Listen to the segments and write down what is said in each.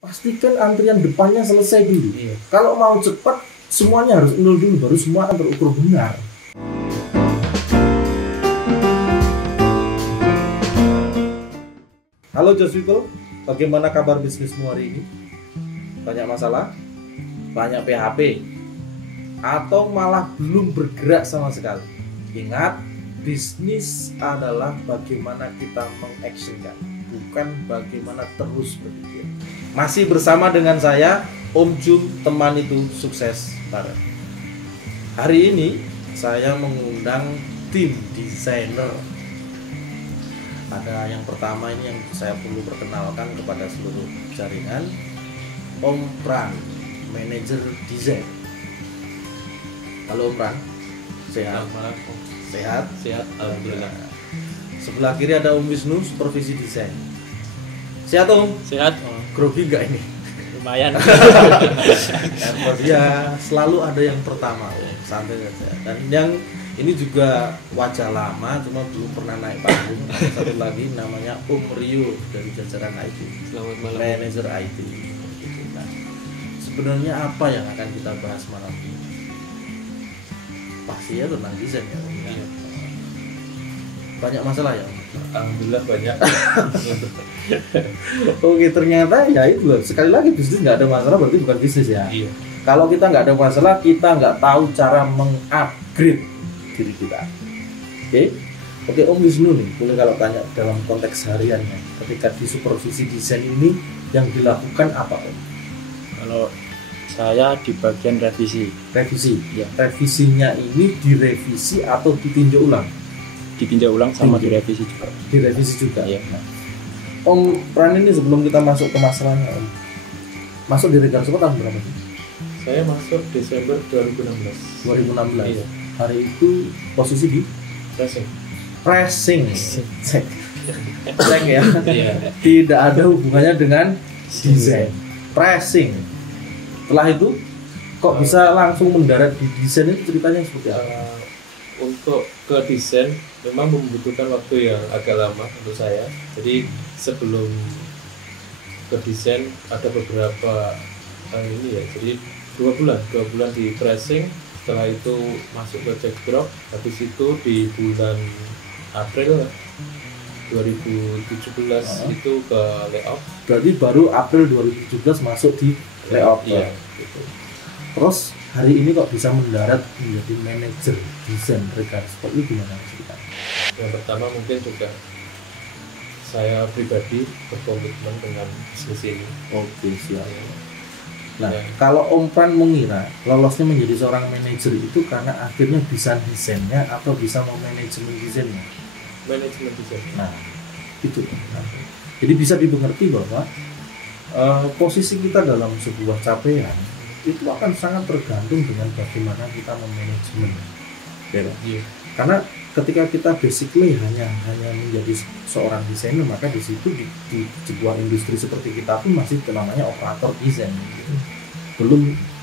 pastikan antrian depannya selesai dulu. Iya. Kalau mau cepat, semuanya harus nol dulu, baru semua akan terukur benar. Halo Joswiko, bagaimana kabar bisnismu hari ini? Banyak masalah? Banyak PHP? Atau malah belum bergerak sama sekali? Ingat, bisnis adalah bagaimana kita mengactionkan, bukan bagaimana terus berpikir. Masih bersama dengan saya, Om Jum, teman itu sukses bareng. Hari ini saya mengundang tim desainer. Ada yang pertama ini yang saya perlu perkenalkan kepada seluruh jaringan, Om Pran, manajer desain. Halo Om Pran, sehat? Sehat? Sehat, alhamdulillah. Sebelah kiri ada Om Wisnu, supervisi desain. Sehat Om? Sehat, Grogi nggak ini? lumayan. Ya selalu ada yang pertama, santai saja. Dan yang ini juga wajah lama, cuma belum pernah naik panggung. Satu lagi namanya Om Rio dari jajaran IT. Selamat malam. Manager IT. Nah, sebenarnya apa yang akan kita bahas malam ini? Pasti ya tentang desain ya. Iya. Banyak masalah ya. Alhamdulillah banyak. Oke, ternyata ya itu loh. Sekali lagi bisnis nggak ada masalah berarti bukan bisnis ya. Iya. Kalau kita nggak ada masalah, kita nggak tahu cara mengupgrade diri kita. Oke, Om Wisnu nih, boleh kalau tanya dalam konteks hariannya, ketika di supervisi desain ini yang dilakukan apa Om? Kalau saya di bagian revisi, Ya, revisinya ini direvisi atau ditinjau ulang? ditinjau ulang sama Tinjau. direvisi juga. Direvisi juga. Iya. Nah, Om Pran ini sebelum kita masuk ke masalahnya Om, masuk di Regarso tahun berapa sih? Saya masuk Desember 2016. 2016. Iya. Hari itu posisi di Racing. pressing. Cek ya. Iya. Tidak ada hubungannya dengan desain. Pressing. Setelah itu kok bisa langsung mendarat di desain, itu ceritanya seperti apa? Untuk ke desain memang membutuhkan waktu yang agak lama untuk saya. Jadi sebelum ke desain ada beberapa ini ya. Jadi 2 bulan di pressing. Setelah itu masuk ke check drop. Habis itu di bulan April 2017 itu ke layout. Berarti baru April 2017 masuk di layout. Iya. Gitu. Terus hari ini kok bisa mendarat menjadi manajer desain Regarso, itu gimana ceritanya? Yang pertama mungkin juga saya pribadi berkomitmen dengan bisnis ini. Oke, siap. Nah, Ya. kalau Om Pran mengira lolosnya menjadi seorang manajer itu karena akhirnya bisa desainnya atau bisa memanajemen desainnya. Manajemen desain. Nah, itu. Nah, jadi bisa dimengerti bahwa posisi kita dalam sebuah capaian itu akan sangat tergantung dengan bagaimana kita memanajemen. Iya. Karena ketika kita basically hanya menjadi seorang desainer, maka di situ di sebuah industri seperti kita pun masih namanya operator desain gitu.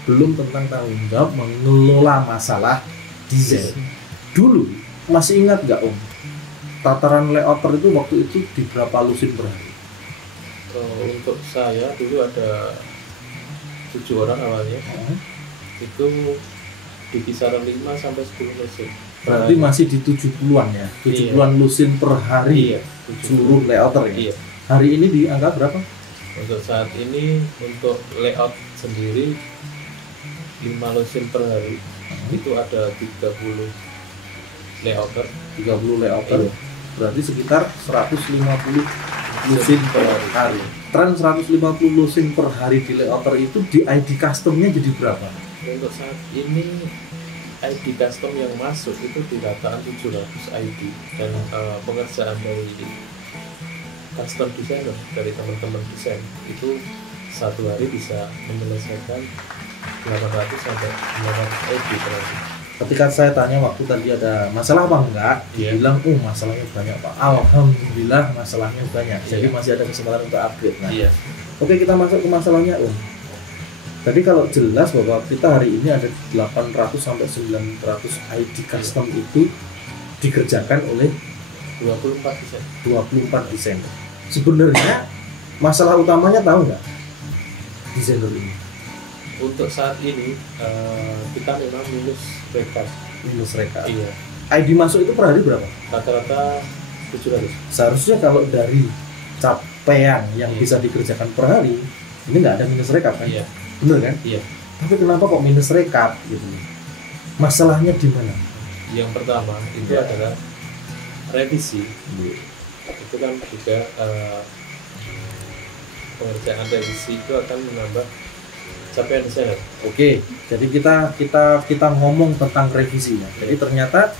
belum tentang tanggung jawab mengelola masalah desain. Dulu masih ingat nggak Om, tataran layouter itu waktu itu di berapa lusin per hari? Untuk saya dulu ada 7 orang awalnya. Itu di kisaran 5 sampai 10 lusin. Berarti masih di 70-an ya, 70-an lusin per hari. Iya. Seluruh layouter ya. Iya. Hari ini di angka berapa? Untuk saat ini untuk layout sendiri 5 lusin per hari. Itu ada 30 layouter. 30 layouter. Iya. Berarti sekitar 150 lusin per hari. Tren 150 lusin per hari di layouter itu di ID customnya jadi berapa? Untuk saat ini ID custom yang masuk itu dirataan 700 ID dan pengerjaan dari custom designer dari teman-teman desain itu satu hari bisa menyelesaikan 800 sampai 900 ID terus. Ketika saya tanya waktu tadi ada masalah apa enggak, Iya. dibilang masalahnya banyak Pak. Alhamdulillah masalahnya banyak. Jadi Iya. masih ada kesempatan untuk upgrade. Nah, Iya. oke, kita masuk ke masalahnya Om. Tadi kalau jelas bahwa kita hari ini ada 800 sampai 900 ID custom itu dikerjakan oleh 24 desain. 24 desainer. Sebenarnya masalah utamanya tahu nggak? desainer ini? Untuk saat ini kita memang minus rekap. Minus rekap. Iya. ID masuk itu per hari berapa? Rata-rata 700. Seharusnya kalau dari capaian yang bisa dikerjakan per hari ini nggak ada minus rekap kan? Iya. Bener kan? Iya. Tapi kenapa kok minus rekap gitu? Masalahnya di mana? Yang pertama itu Iya. adalah revisi. Itu kan juga pengerjaan revisi itu akan menambah capaian desainer. Oke, jadi kita ngomong tentang revisi ya. Jadi ternyata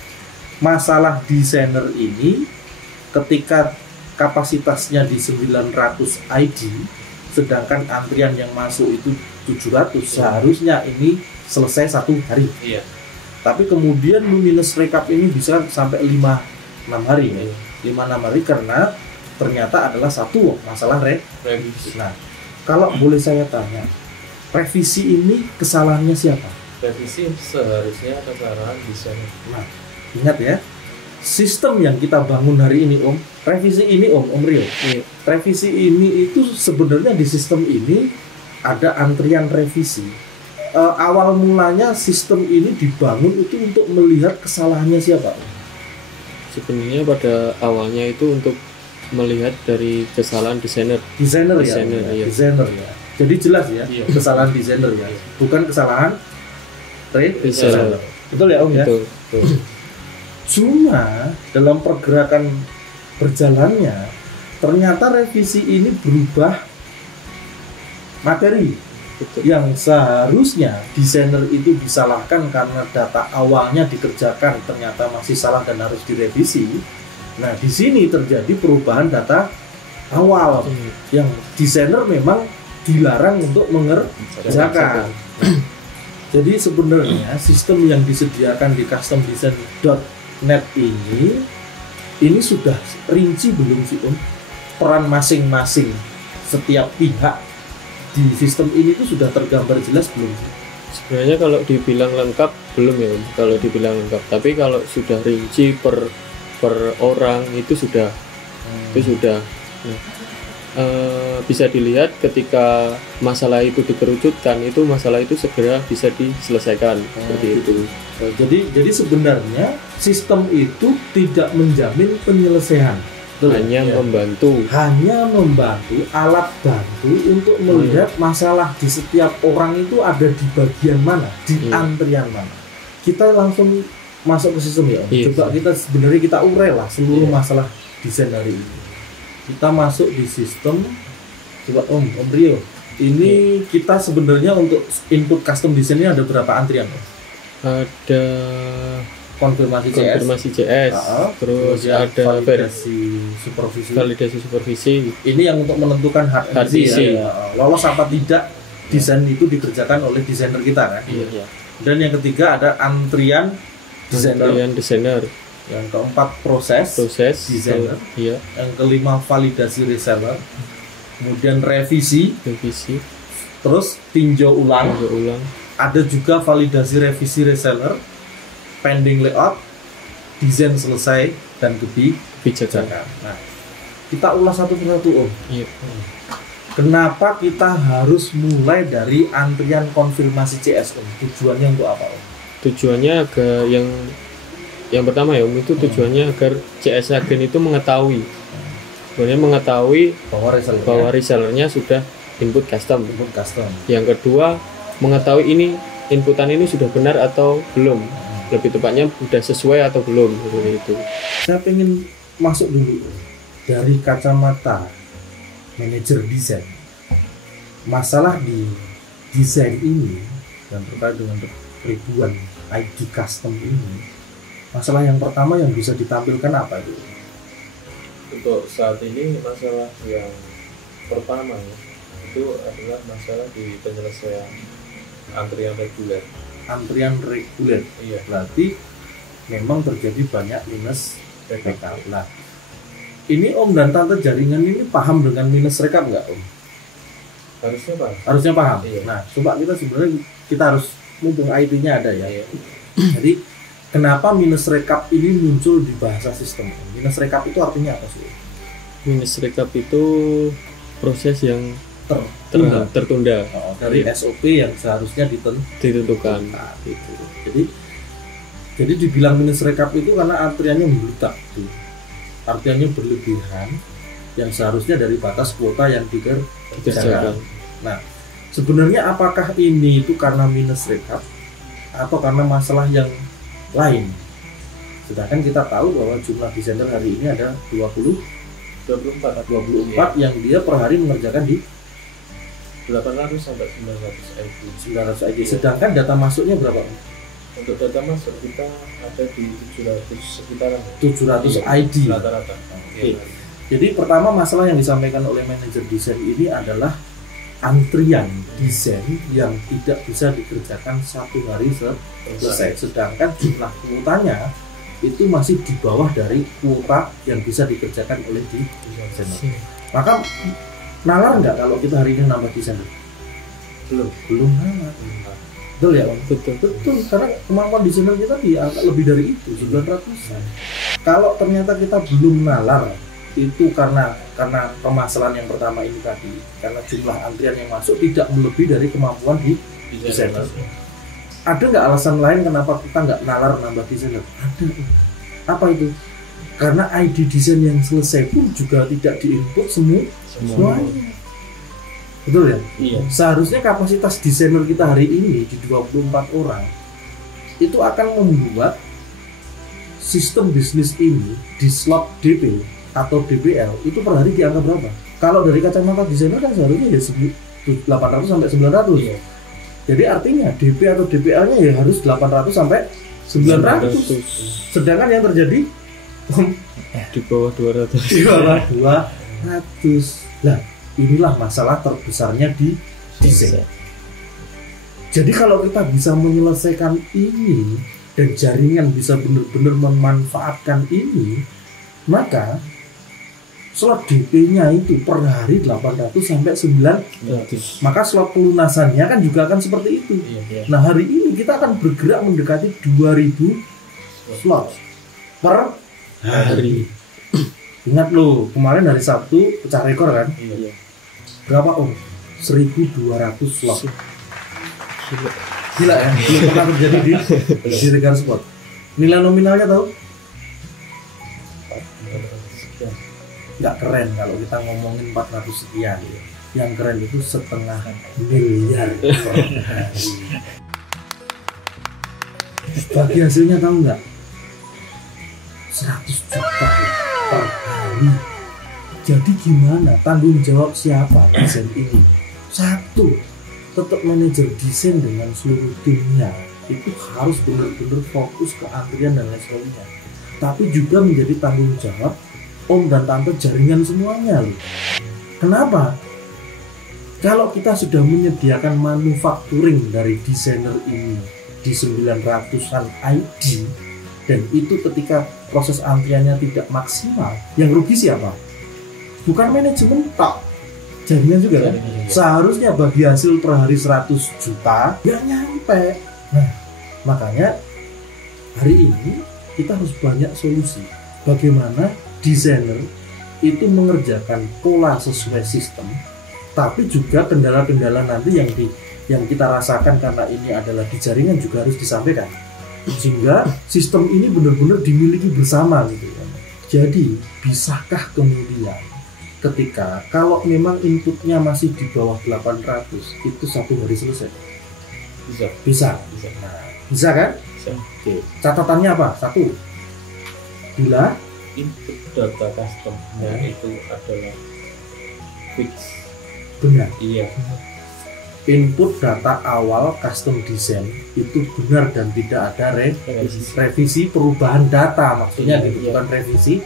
masalah desainer ini ketika kapasitasnya di 900 ID sedangkan antrian yang masuk itu 700, seharusnya ini selesai 1 hari. Iya. Tapi kemudian minus rekap ini bisa sampai 5-6 hari ya. Iya. 5-6 hari karena ternyata adalah satu masalah Revisi. Nah, kalau boleh saya tanya, revisi ini kesalahannya siapa? Revisi seharusnya kesalahan desainer. Nah, ingat ya, sistem yang kita bangun hari ini Om, revisi ini Om Rio, Iya. revisi ini itu sebenarnya di sistem ini ada antrian revisi. Awal mulanya sistem ini dibangun itu untuk melihat kesalahannya siapa? Sebenarnya pada awalnya itu untuk melihat dari kesalahan desainer. Desainer ya, Desainer, iya. desainer ya. Jadi jelas ya, Iya. kesalahan desainer ya, bukan kesalahan Reseller. Betul ya Om ya? Betul. Cuma dalam pergerakan berjalannya ternyata revisi ini berubah materi Betul. yang seharusnya desainer itu disalahkan karena data awalnya dikerjakan ternyata masih salah dan harus direvisi. Nah, di sini terjadi perubahan data awal yang desainer memang dilarang untuk mengerjakan. Jadi sebenarnya sistem yang disediakan di customdesign.net ini sudah rinci belum sih Om? Peran masing-masing setiap pihak di sistem ini tuh sudah tergambar jelas belum sih? Sebenarnya kalau dibilang lengkap belum ya Om. Kalau dibilang lengkap, tapi kalau sudah rinci per orang itu sudah Nah, bisa dilihat ketika masalah itu dikerucutkan, itu masalah itu segera bisa diselesaikan seperti itu. Jadi sebenarnya sistem itu tidak menjamin penyelesaian. Betul? Hanya Iya. hanya membantu alat bantu untuk melihat masalah di setiap orang itu ada di bagian mana, di antrian mana. Kita langsung masuk ke sistem ya Om. Iya. Coba kita sebenarnya kita urai lah seluruh Iya. masalah desain hari ini. Kita masuk di sistem. Coba Om Rio, ini kita sebenarnya untuk input custom design ini ada berapa antrian Om? Ada Konfirmasi CS, terus kemudian ada validasi supervisi. validasi supervisi. Ini yang untuk menentukan hard Hard MC MC. ya. Lolos apa tidak desain itu dikerjakan oleh desainer kita kan. Iya. Dan yang ketiga ada antrian desainer. Antrian desainer, Yang keempat proses. Desainer. Iya, Yang kelima validasi reseller. Kemudian revisi, revisi, terus tinjau ulang. ulang. Ada juga validasi revisi reseller, pending layout, desain selesai dan Kebijakan. kebijakan. Nah, kita ulas satu persatu Om. Iya. Kenapa kita harus mulai dari antrian konfirmasi CS Om? Tujuannya untuk apa Om? Tujuannya agar yang pertama ya Om, itu tujuannya agar CS agen itu mengetahui bahwa resellernya sudah input custom. input custom. Yang kedua, mengetahui ini inputan ini sudah benar atau belum. Lebih tepatnya sudah sesuai atau belum, seperti itu. Saya pengen masuk dulu dari kacamata manajer desain. Masalah di desain ini dan terkait dengan ribuan ID custom ini, masalah yang pertama yang bisa ditampilkan apa itu? Untuk saat ini masalah yang pertama ya, itu adalah masalah di penyelesaian antrian reguler. Antrian reguler. Iya. Berarti memang terjadi banyak minus rekap. Nah, ini Om dan Tante jaringan ini paham dengan minus rekap nggak Om? Harusnya Pak. Harusnya paham. Iya. Nah, coba kita harus mumpung IT-nya ada ya. Iya. Jadi kenapa minus rekap ini muncul di bahasa sistem? Minus rekap itu artinya apa sih? Minus rekap itu proses yang tertunda dari SOP yang seharusnya ditentukan. Gitu. Jadi dibilang minus rekap itu karena antriannya membludak, antriannya berlebihan yang seharusnya dari batas kuota yang dikerjakan. Nah, sebenarnya apakah ini itu karena minus rekap atau karena masalah yang lain? Sedangkan kita tahu bahwa jumlah desainer hari ini ada 24 yang dia per hari mengerjakan di 800 sampai 900 ID. Sedangkan data masuknya berapa? Untuk data masuk kita ada di 700 sekitaran 700 ID rata-rata. Oke. Jadi pertama masalah yang disampaikan oleh manajer desain ini adalah antrian desain yang tidak bisa dikerjakan satu hari selesai. Sedangkan jumlah kuotanya itu masih di bawah dari kuota yang bisa dikerjakan oleh desainer. Maka nalar nggak kalau kita hari ini nambah desainer? Belum nalar. Betul ya Om? Betul, karena kemampuan desainer kita di angka lebih dari itu, 900-an. Kalau ternyata kita belum nalar, itu karena permasalahan yang pertama ini tadi, karena jumlah antrian yang masuk tidak melebihi dari kemampuan di desainer. Ada nggak alasan lain kenapa kita nggak nalar nambah desainer? Ada. Apa itu? Karena ID desain yang selesai pun juga tidak diinput semuanya. Betul ya? Iya. Seharusnya kapasitas desainer kita hari ini di 24 orang itu akan membuat sistem bisnis ini di slot DP atau DBL itu per hari di angka berapa? Kalau dari kacamata desainer kan seharusnya ya 800 sampai 900. Iya. Jadi artinya DP atau DPL-nya ya harus 800 sampai 900. Sedangkan yang terjadi di bawah 200. Di bawah 200. Lah, inilah masalah terbesarnya di desain. Jadi kalau kita bisa menyelesaikan ini dan jaringan bisa benar-benar memanfaatkan ini, maka slot DP-nya itu per hari 800 sampai 900. Maka slot pelunasannya kan juga akan seperti itu. Nah, hari ini kita akan bergerak mendekati 2000 slot per hari. Ingat loh, kemarin hari Sabtu pecah rekor kan? Iya. Berapa Om? 1.200 slot. Gila ya, belum pernah terjadi di Regar Sport. Nilai nominalnya tahu? Nggak keren kalau kita ngomongin 400 sekian. Yang keren itu 1,5 miliar per hari. Bagi hasilnya tahu nggak? 100 juta per hari. Jadi gimana? Tanggung jawab siapa desain ini? Satu, tetap manajer desain dengan seluruh timnya itu harus benar-benar fokus ke antrian dan lain sebagainya. Tapi juga menjadi tanggung jawab om dan tante jaringan semuanya loh. Kenapa? Kalau kita sudah menyediakan manufacturing dari desainer ini di 900-an ID dan itu ketika proses antriannya tidak maksimal, yang rugi siapa? Bukan manajemen tak, jaringan juga kan? Seharusnya bagi hasil per hari 100 juta nggak nyampe. Nah, makanya hari ini kita harus banyak solusi. Bagaimana desainer itu mengerjakan pola sesuai sistem, tapi juga kendala-kendala nanti yang kita rasakan karena ini adalah di jaringan juga harus disampaikan, sehingga sistem ini benar-benar dimiliki bersama gitu kan. Jadi bisakah kemudian ketika kalau memang inputnya masih di bawah 800 itu satu hari selesai? Bisa. Nah, bisa kan? Bisa. Oke. Catatannya apa? Satu, bila input data customnya itu adalah fix. Benar. Iya. Input data awal custom design itu benar dan tidak ada revisi perubahan data, maksudnya gitu, bukan revisi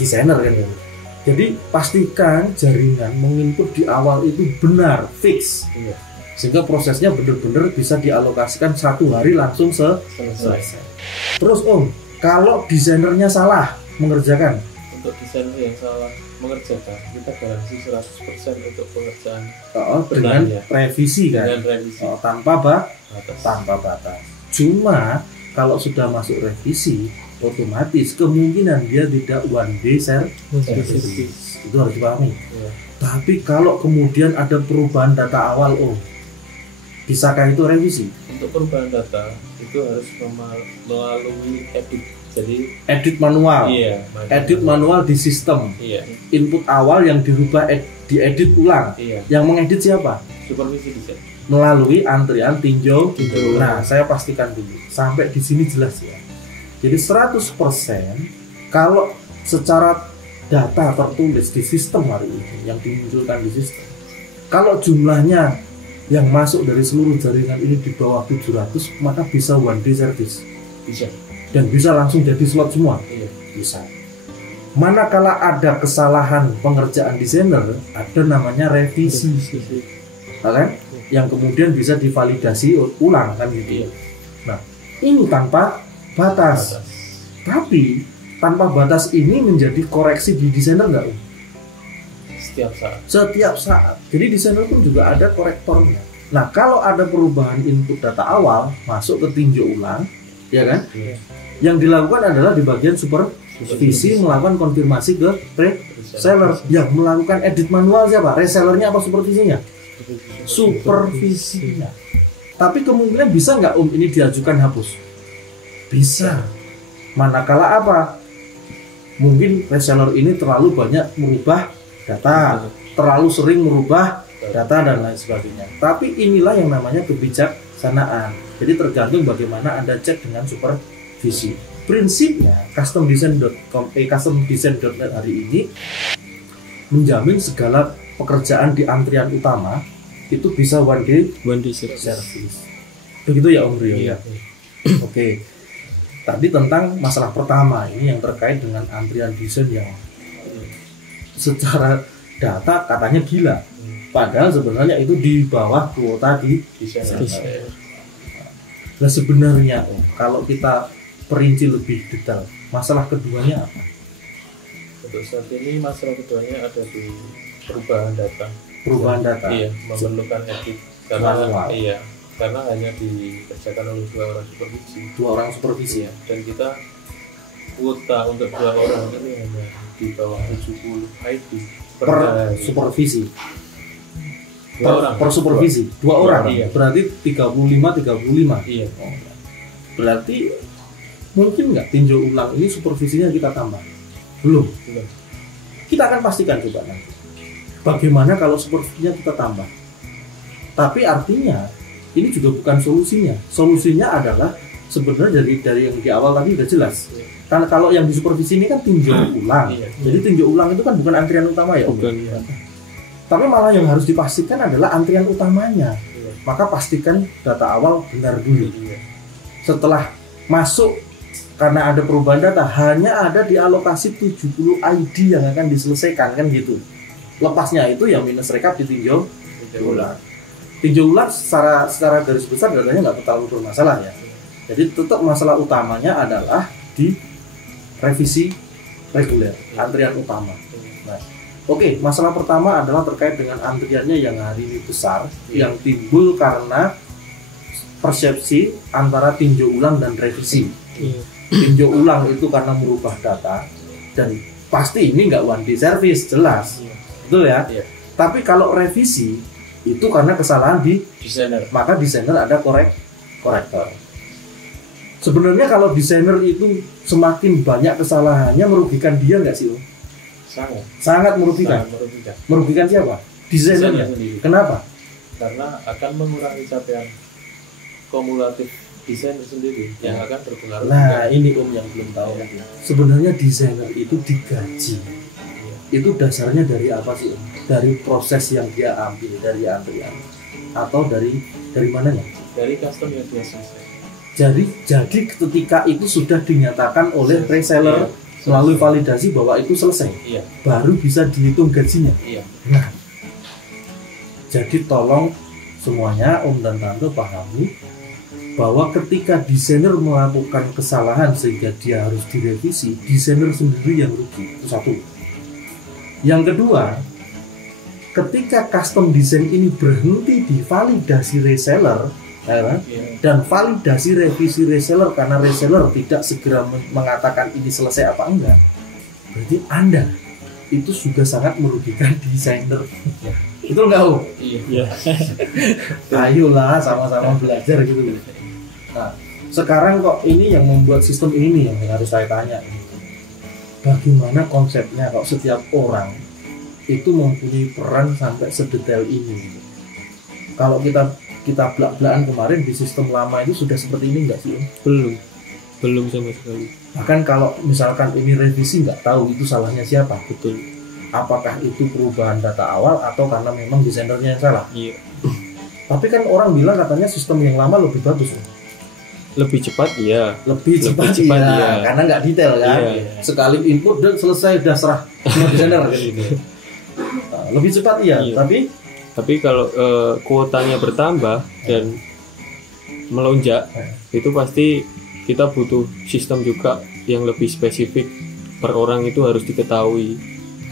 desainer kan gitu. Jadi pastikan jaringan menginput di awal itu benar, fix, sehingga prosesnya benar-benar bisa dialokasikan satu hari langsung selesai. Terus Om, kalau desainernya salah mengerjakan, untuk desainer yang salah mengerjakan, kita garansi 100% untuk pengerjaan dengan revisi kan, dengan revisi. Tanpa batas. Cuma kalau sudah masuk revisi otomatis kemungkinan dia tidak one day service. Itu harus dipahami. Iya. Tapi kalau kemudian ada perubahan data awal, bisakah itu revisi? Untuk perubahan data itu harus melalui edit. Jadi Edit manual. iya, Edit manual di sistem. Iya, Input awal yang dirubah diedit ulang. iya. Yang mengedit siapa? Supervisi desain. Melalui antrian tinjau. Tinjau. Nah, saya pastikan dulu. Sampai di sini jelas ya. Jadi 100% kalau secara data tertulis di sistem hari ini yang dimunculkan di sistem, kalau jumlahnya yang masuk dari seluruh jaringan ini di bawah 700, maka bisa one day service. Bisa. Dan bisa langsung jadi slot semua. Iya. Bisa. Manakala ada kesalahan pengerjaan desainer, ada namanya revisi, kan? Yang kemudian bisa divalidasi ulang kan gitu. Iya. Nah, ini tanpa batas. Tapi tanpa batas ini menjadi koreksi di desainer nggak? Setiap saat. Setiap saat. Jadi desainer pun juga ada korektornya. Nah, kalau ada perubahan input data awal masuk ke tinjau ulang, ya kan? Iya. Yang dilakukan adalah di bagian supervisi melakukan konfirmasi ke reseller. Yang melakukan edit manual siapa? Resellernya apa supervisinya? Supervisinya. Tapi kemungkinan bisa nggak ini diajukan hapus? Bisa. Manakala apa? Mungkin reseller ini terlalu banyak merubah data, terlalu sering merubah data dan lain sebagainya. Tapi inilah yang namanya kebijaksanaan. Jadi tergantung bagaimana Anda cek dengan supervisi. Prinsipnya customdesign.net hari ini menjamin segala pekerjaan di antrian utama itu bisa one day service. Begitu ya Om Rio? Iya. Oke. Tadi tentang masalah pertama ini yang terkait dengan antrian desain yang secara data katanya gila. Padahal sebenarnya itu di bawah kuota di desainer. Nah sebenarnya kalau kita perinci lebih detail, masalah keduanya apa? Untuk saat ini masalah keduanya ada di perubahan data. Perubahan data. Iya, memerlukan edit karena hanya dikerjakan oleh 2 orang supervisi. 2 orang supervisi ya. Dan kita kuota untuk 2 orang ini hanya di bawah 70 ID Per hari. supervisi. 2 orang. Per supervisi. 2 orang. Iya. Berarti 35. Iya. Berarti mungkin nggak tinjau ulang ini supervisinya kita tambah? Belum. Kita akan pastikan coba nanti. Bagaimana kalau supervisinya kita tambah? Tapi artinya ini juga bukan solusinya. Solusinya adalah sebenarnya dari yang di awal tadi udah jelas. Iya. Karena kalau yang di supervisi ini kan tinjau ulang. Iya. Jadi tinjau ulang itu kan bukan antrian utama ya. Bukan. Tapi malah yang harus dipastikan adalah antrian utamanya. Iya. Maka pastikan data awal benar dulu. Iya. Setelah masuk karena ada perubahan data hanya ada di alokasi 70 ID yang akan diselesaikan kan gitu. Lepasnya itu yang minus rekap ditinjau ulang. Tinjau ulang secara garis besar datanya nggak terlalu bermasalah ya. Jadi tetap masalah utamanya adalah di revisi reguler, antrian utama. Nah, oke, masalah pertama adalah terkait dengan antriannya yang hari ini besar, yang timbul karena persepsi antara tinjau ulang dan revisi. Tinjau ulang itu karena merubah data dan pasti ini nggak one day service, jelas, betul ya. Tapi kalau revisi itu karena kesalahan di Desainer. maka desainer ada korektor. Sebenarnya kalau desainer itu semakin banyak kesalahannya merugikan dia nggak sih? Sangat merugikan. Sangat merugikan. Merugikan siapa? Desainernya. sendiri. Kenapa? Karena akan mengurangi capaian kumulatif desainer sendiri yang akan berpengaruh. Nah ini yang belum tahu. Sebenarnya desainer itu digaji. Itu dasarnya dari apa sih? Dari proses yang dia ambil dari antrian atau dari mananya? Dari custom yang dia selesai. Jadi ketika itu sudah dinyatakan oleh reseller melalui validasi bahwa itu selesai, baru bisa dihitung gajinya. Nah, jadi tolong semuanya Om dan Tante pahami bahwa ketika desainer melakukan kesalahan sehingga dia harus direvisi, desainer sendiri yang rugi. Itu satu. Yang kedua, ketika custom design ini berhenti di validasi reseller, ya kan? Iya. Dan validasi revisi reseller karena reseller tidak segera mengatakan ini selesai apa enggak, berarti Anda itu juga sangat merugikan desainer. Betul nggak, Om? Iya. Ayolah sama-sama belajar gitu. Nah, sekarang kok ini yang membuat sistem ini yang harus saya tanya. Bagaimana konsepnya kok setiap orang itu mempunyai peran sampai sedetail ini? Kalau kita belak-belakan kemarin di sistem lama itu sudah seperti ini nggak sih, Om? Belum sama sekali. Bahkan kalau misalkan ini revisi nggak tahu itu salahnya siapa. Betul. Apakah itu perubahan data awal atau karena memang desainernya yang salah? Iya. Tapi kan orang bilang katanya sistem yang lama lebih bagus, Om. Lebih cepat iya. Lebih cepat cepat, iya. iya. Karena nggak detail kan. Iya. Sekali input dan selesai udah serah sama desainer gitu. Nah, lebih cepat iya. Iya. Tapi kalau kuotanya bertambah dan melonjak, itu pasti kita butuh sistem juga yang lebih spesifik. Per orang itu harus diketahui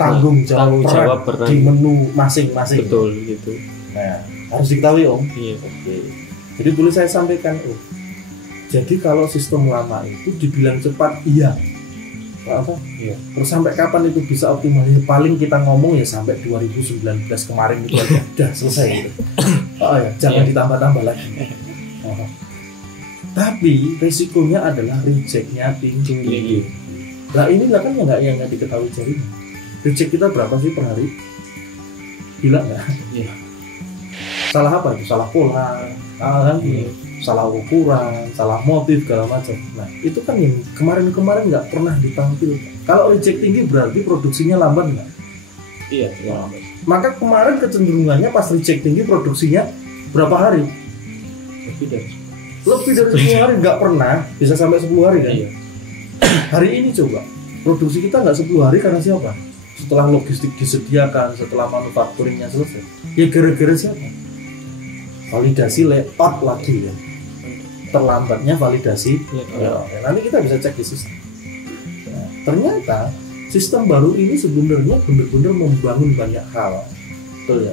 tanggung jawab peran peran. di menu masing-masing. Betul gitu. Nah, harus diketahui, Om. Iya. Oke. Jadi boleh saya sampaikan, Om. Jadi kalau sistem lama itu dibilang cepat, iya. Apa? Iya. Terus sampai kapan itu bisa optimal? Ya, paling kita ngomong ya sampai 2019 kemarin itu aja udah selesai gitu. Oh ya, jangan ditambah-tambah lagi. Oh. Tapi resikonya adalah rejectnya tinggi. Nah inilah kan yang nggak diketahui jaringan. Reject kita berapa sih per hari? Gila nggak? Iya. Salah apa itu? Salah pola, salah ukuran, salah motif segala macam. Nah itu kan yang kemarin nggak pernah ditampilkan. Kalau reject tinggi berarti produksinya lambat nggak? Iya. Lambat. Maka kemarin kecenderungannya pas reject tinggi produksinya berapa hari? Lebih dari 10 hari, nggak pernah bisa sampai 10 hari kan? Iya. Hari ini coba produksi kita nggak 10 hari karena siapa? Setelah logistik disediakan, setelah manufacturingnya selesai, ya gara-gara siapa? Validasi layout lagi ya. Terlambatnya validasi. Ya, nanti kita bisa cek di sistem. Nah, ternyata sistem baru ini sebenarnya benar-benar membangun banyak hal. Betul ya?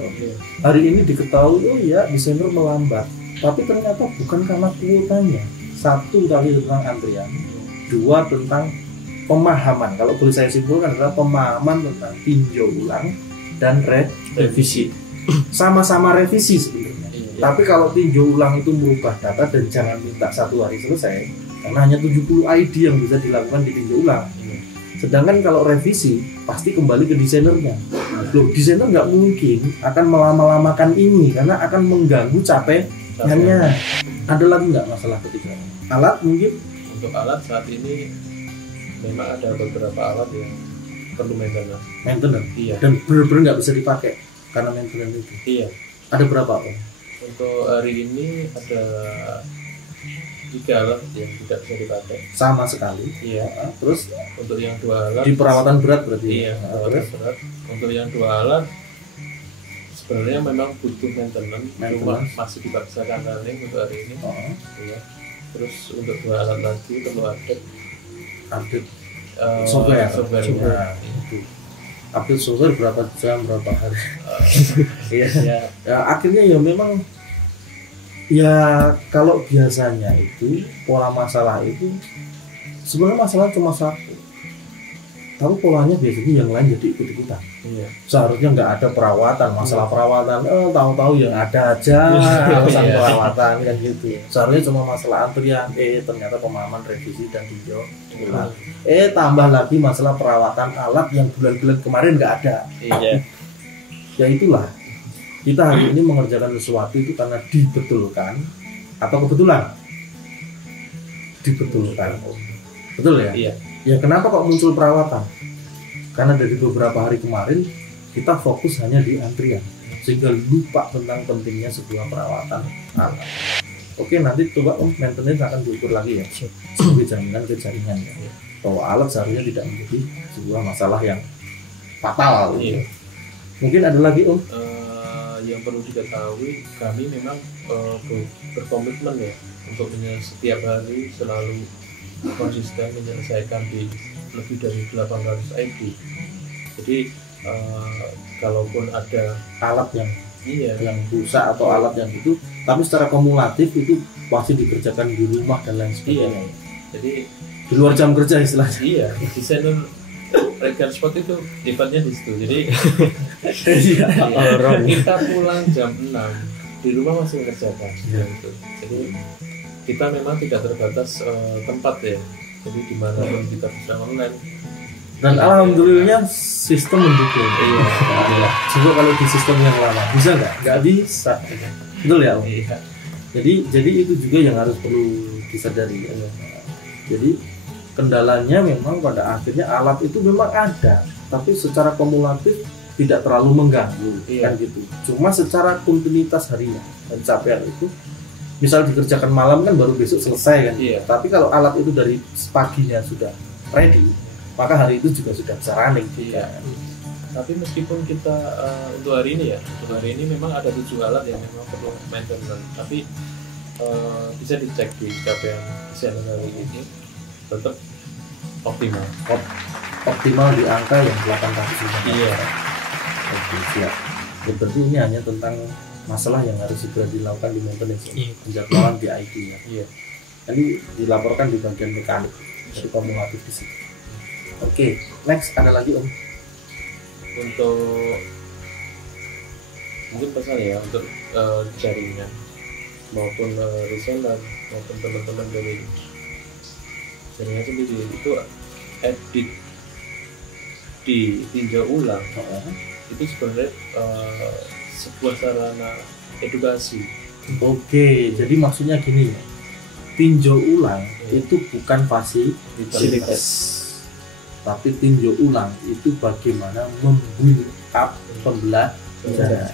Hari ini diketahui oh ya desainer melambat, tapi ternyata bukan karena kuotanya. Satu tadi tentang antrian, dua tentang pemahaman. Kalau boleh saya simpulkan adalah pemahaman tentang tinjau ulang dan revisi. Sama-sama revisi sebenarnya. Tapi kalau tinjau ulang itu merubah data dan jangan minta 1 hari selesai, karena hanya 70 ID yang bisa dilakukan di tinjau ulang. Sedangkan kalau revisi pasti kembali ke desainernya. Loh, desainer nggak mungkin akan melama-lamakan ini karena akan mengganggu capeknya. Ada lagi nggak masalah ketiga? Alat mungkin? Untuk alat saat ini memang ada beberapa alat yang perlu maintenance. Iya. Dan benar-benar nggak bisa dipakai karena maintenance itu. Iya. Ada berapa, Om? Untuk hari ini ada 3 alat yang tidak bisa dipakai sama sekali. Iya. Terus untuk yang 2 alat di perawatan berat berarti. Iya. Perawatan berat. Untuk yang 2 alat sebenarnya memang butuh maintenance. Cuma masih dipaksakan running untuk hari ini. Iya. Terus untuk 2 alat lagi perlu update software. Update software berapa jam, berapa hari. Iya. Ya, akhirnya ya memang ya kalau biasanya itu pola masalah itu sebenarnya masalah cuma satu, tapi polanya biasanya yang lain jadi ikut-ikutan. Iya. Seharusnya nggak ada perawatan, masalah perawatan, tahu-tahu yang ada aja alasan perawatan kan gitu. Seharusnya cuma masalah antrian, ternyata pemahaman revisi dan tinjau ulang. Tambah lagi masalah perawatan alat yang bulan-bulan kemarin nggak ada. Iya. Ya itulah. Kita hari ini mengerjakan sesuatu itu karena dibetulkan atau kebetulan? Dibetulkan. Betul ya? Iya. Ya kenapa kok muncul perawatan? Karena dari beberapa hari kemarin kita fokus hanya di antrian sehingga lupa tentang pentingnya sebuah perawatan alat. Oke, nanti coba maintenance akan diukur lagi ya sebagai jaminan kejaringan ya. Bahwa alat seharusnya tidak menjadi sebuah masalah yang fatal. Iya. Mungkin ada lagi yang perlu diketahui, kami memang berkomitmen ya untuk setiap hari selalu konsisten menyelesaikan di lebih dari 800 ID. Jadi kalaupun ada alat yang Iya. yang rusak atau alat yang itu, tapi secara kumulatif itu pasti dikerjakan di rumah dan lain sebagainya. Jadi Di luar jam kerja istilahnya. iya, desainer record spot itu hebatnya di situ. Jadi Iya. kita pulang jam 6 di rumah masih mengerjakan. Iya. Gitu. Jadi kita memang tidak terbatas tempat ya. Jadi dimanapun kita bisa online. Dan alhamdulillah sistem mendukung. Iya. Coba kalau di sistem yang lama bisa nggak? Nggak bisa. Betul ya Om? Iya. Jadi itu juga yang harus perlu disadari. Jadi kendalanya memang pada akhirnya alat itu memang ada, tapi secara kumulatif tidak terlalu mengganggu, Iya. kan gitu. Cuma secara kontinuitas harinya dan capaian itu, misal dikerjakan malam kan baru besok selesai kan. Iya. Tapi kalau alat itu dari paginya sudah ready, maka hari itu juga sudah bisa running juga. Iya. Tapi meskipun kita untuk hari ini memang ada 7 alat yang memang perlu maintenance, tapi bisa dicek di capaian desainer hari ini tetap optimal. Optimal di angka yang 800. Iya. Oke, siap. Ya, berarti ini hanya tentang masalah yang harus segera dilakukan di maintenance, Iya. penjadwalan di IT ya. Iya. Jadi dilaporkan di bagian mekanik, dari kumulatif di situ. Oke, next ada lagi Om. Untuk mungkin pesan ya untuk jaringan maupun reseller maupun teman-teman dari jaringan sendiri itu edit ditinjau ulang itu sebenarnya sebuah sarana edukasi. Oke, jadi maksudnya gini ya, tinjau ulang itu bukan fasilitas, tapi tinjau ulang itu bagaimana membuild up pembelajaran.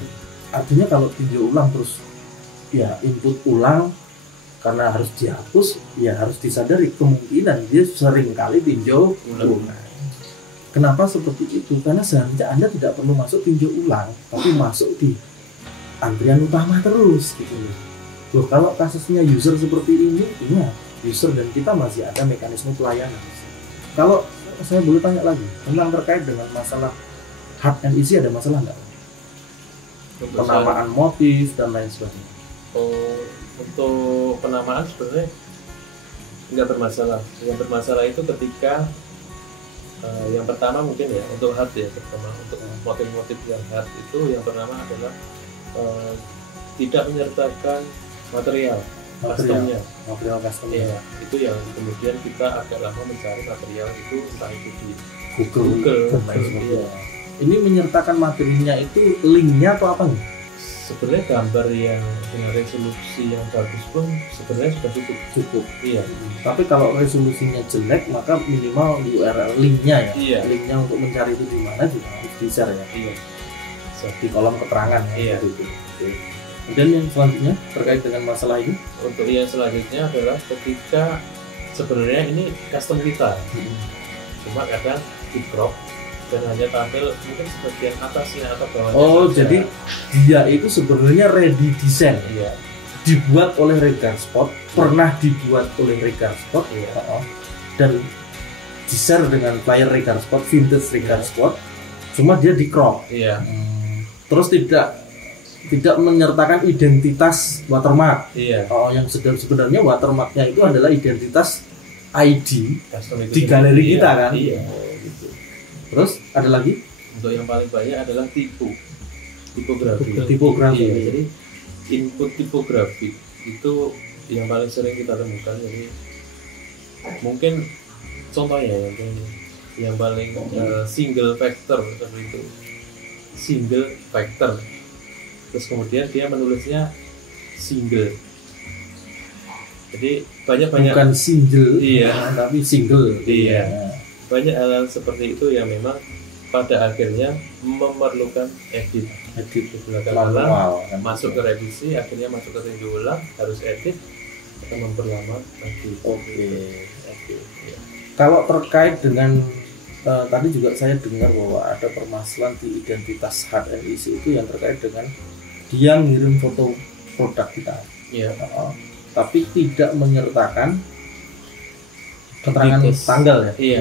Artinya kalau tinjau ulang terus ya input ulang karena harus dihapus, ya harus disadari kemungkinan dia sering kali tinjau ulang. Kenapa seperti itu? Karena seharusnya Anda tidak perlu masuk tinjau ulang, tapi masuk di antrian utama terus gitu. Loh, kalau kasusnya user seperti ini, ya user dan kita masih ada mekanisme pelayanan. Kalau saya boleh tanya lagi tentang terkait dengan masalah hard and easy, ada masalah nggak? Penamaan motif dan lain sebagainya. Untuk penamaan sebenarnya nggak bermasalah. Yang bermasalah itu ketika yang pertama mungkin ya untuk hard ya, pertama untuk motif-motif yang hard itu yang pertama adalah tidak menyertakan material customnya. Material custom. Ya, itu yang kemudian kita agak lama mencari material itu entah itu di Google dan lain sebagainya. Ini menyertakan materinya itu linknya atau apa nih? Sebenarnya gambar yang dengan resolusi yang bagus pun sebenarnya sudah cukup. Iya. Tapi kalau resolusinya jelek maka minimal URL linknya ya. Iya. Linknya untuk mencari itu di mana juga harus di-share ya. Iya. Di kolom keterangan ya. Iya. Gitu. Oke. Kemudian yang selanjutnya terkait dengan masalah ini. Untuk yang selanjutnya adalah ketika sebenarnya ini custom kita, cuma kadang di crop dan hanya tampil mungkin sebagian atasnya atau bawahnya. Oh, saja. jadi dia itu sebenarnya ready design. Iya. Dibuat oleh Regar Spot, pernah dibuat oleh Regar Spot, Iya. dan di-share dengan player Regar Spot, vintage Regar Spot, cuma dia di crop. Iya. Terus tidak menyertakan identitas watermark. Iya. Yang sebenarnya watermarknya itu adalah identitas ID Custom itu di galeri sendiri. kita kan. Iya. Gitu. Terus ada lagi Untuk yang paling banyak adalah tipografi. tipografi. Iya, jadi input tipografi itu yang paling sering kita temukan. Jadi mungkin contohnya yang paling single factor seperti itu, single factor. Terus kemudian dia menulisnya single. Jadi banyak Bukan single, Iya. tapi single. Iya. Banyak hal seperti itu yang memang pada akhirnya memerlukan edit Edit di belakang manual kan. masuk ke revisi, akhirnya masuk ke tinjau ulang, harus edit atau memperlama lagi. Oke. Ya. Kalau terkait dengan tadi juga saya dengar bahwa ada permasalahan di identitas hard and easy itu yang terkait dengan dia ngirim foto produk kita, Iya. tapi tidak menyertakan keterangan Identitas. tanggal ya. Iya.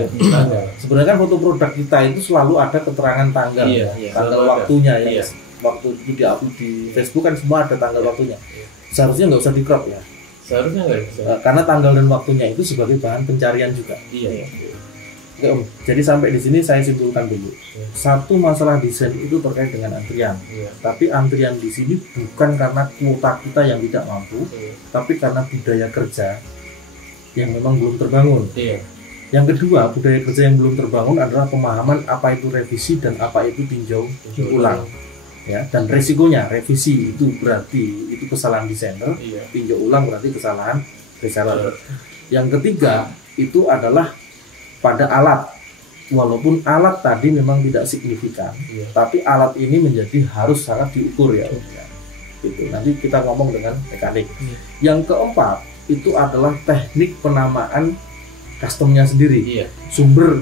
Sebenarnya kan foto produk kita itu selalu ada keterangan tanggal, Iya, ya, iya. tanggal Selalu ada. waktunya ya. Iya. waktu itu diupload di Facebook kan semua ada tanggal Iya. waktunya. Iya. Seharusnya nggak usah di crop ya, Seharusnya nggak bisa. karena tanggal dan waktunya itu sebagai bahan pencarian juga. Iya. Oke Om, jadi sampai di sini saya simpulkan dulu. Iya. Satu masalah desain itu terkait dengan antrian. Iya. Tapi antrian di sini bukan karena kuota kita yang tidak mampu, Iya. tapi karena budaya kerja yang memang belum terbangun. Iya. Yang kedua, budaya kerja yang belum terbangun adalah pemahaman apa itu revisi dan apa itu tinjau ulang. Ya, dan resikonya revisi itu berarti itu kesalahan desainer, Iya. tinjau ulang berarti kesalahan reseller. Yang ketiga itu adalah pada alat. Walaupun alat tadi memang tidak signifikan, Iya. tapi alat ini menjadi harus sangat diukur ya. Gitu. Nanti kita ngomong dengan mekanik. Yang keempat itu adalah teknik penamaan customnya sendiri, Iya.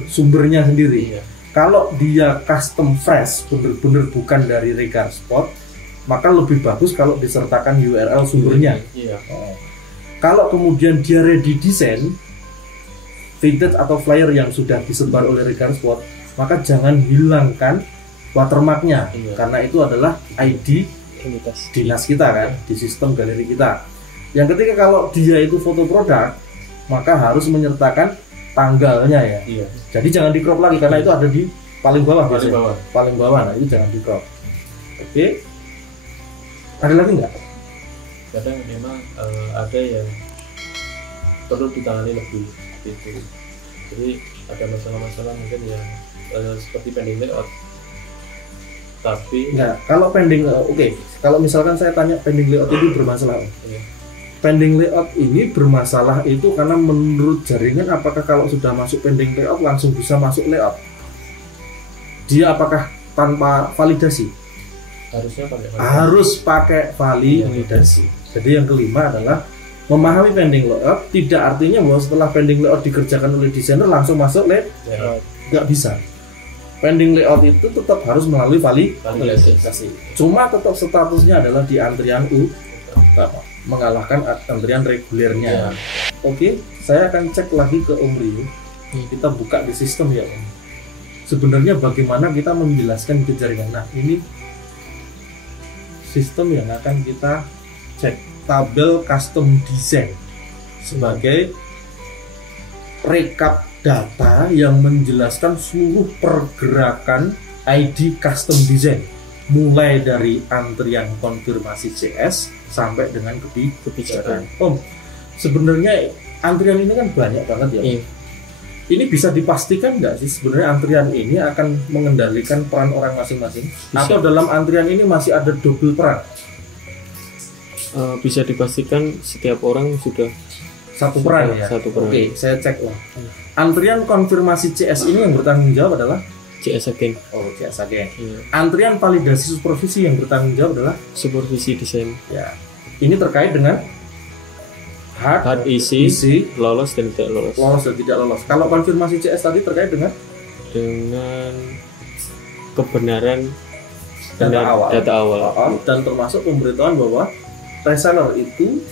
sumbernya sendiri. Iya. Kalau dia custom fresh, bener-bener bukan dari Regar Spot, maka lebih bagus kalau disertakan URL sumbernya. Iya. Oh. Kalau kemudian dia ready design, vintage atau flyer yang sudah disebar oleh Regar Spot, maka jangan hilangkan watermarknya, Iya. karena itu adalah ID Identitas. dinas kita kan, di sistem galeri kita. Yang ketiga, kalau dia itu foto produk, maka harus menyertakan tanggalnya ya. Iya. Jadi jangan di crop lagi karena itu ada di paling bawah Paling biasanya. bawah. Paling bawah, nah itu jangan di crop. Oke. Ada lagi nggak? Kadang memang ada yang perlu ditangani lebih gitu. Jadi ada masalah-masalah mungkin yang seperti pending layout. Tapi Enggak. Kalau pending, oke. Kalau misalkan saya tanya pending layout itu bermasalah. Iya. Pending layout ini bermasalah itu karena menurut jaringan apakah kalau sudah masuk pending layout langsung bisa masuk layout? Dia apakah tanpa validasi? harusnya pakai Harus pakai validasi. Jadi yang kelima adalah memahami pending layout tidak artinya bahwa setelah pending layout dikerjakan oleh desainer langsung masuk layout. ya, Nggak bisa. Pending layout itu tetap harus melalui validasi. Cuma tetap statusnya adalah di antrian utama, mengalahkan antrian regulernya. Oke, saya akan cek lagi ke Om Rio. Kita buka di sistem ya Om. Sebenarnya bagaimana kita menjelaskan ke jaringan. Nah ini sistem yang akan kita cek, tabel custom design sebagai rekap data yang menjelaskan seluruh pergerakan ID custom design mulai dari antrian konfirmasi CS sampai dengan kebijakan. Om, sebenarnya antrian ini kan banyak banget ya. Iya. Ini bisa dipastikan nggak sih sebenarnya antrian ini akan mengendalikan peran orang masing-masing? Atau dalam antrian ini masih ada double peran? Bisa dipastikan setiap orang sudah Satu peran ya? Satu peran. Oke, saya cek lah. Antrian konfirmasi CS ini yang bertanggung jawab adalah CS again. CS agen. Iya. Antrian validasi supervisi yang bertanggung jawab adalah Supervisi desain, ya. Ini terkait dengan hard isi, lolos dan tidak lolos. lolos dan tidak lolos. Kalau konfirmasi CS tadi terkait dengan Dengan kebenaran data awal. data awal. Dan termasuk pemberitahuan bahwa reseller itu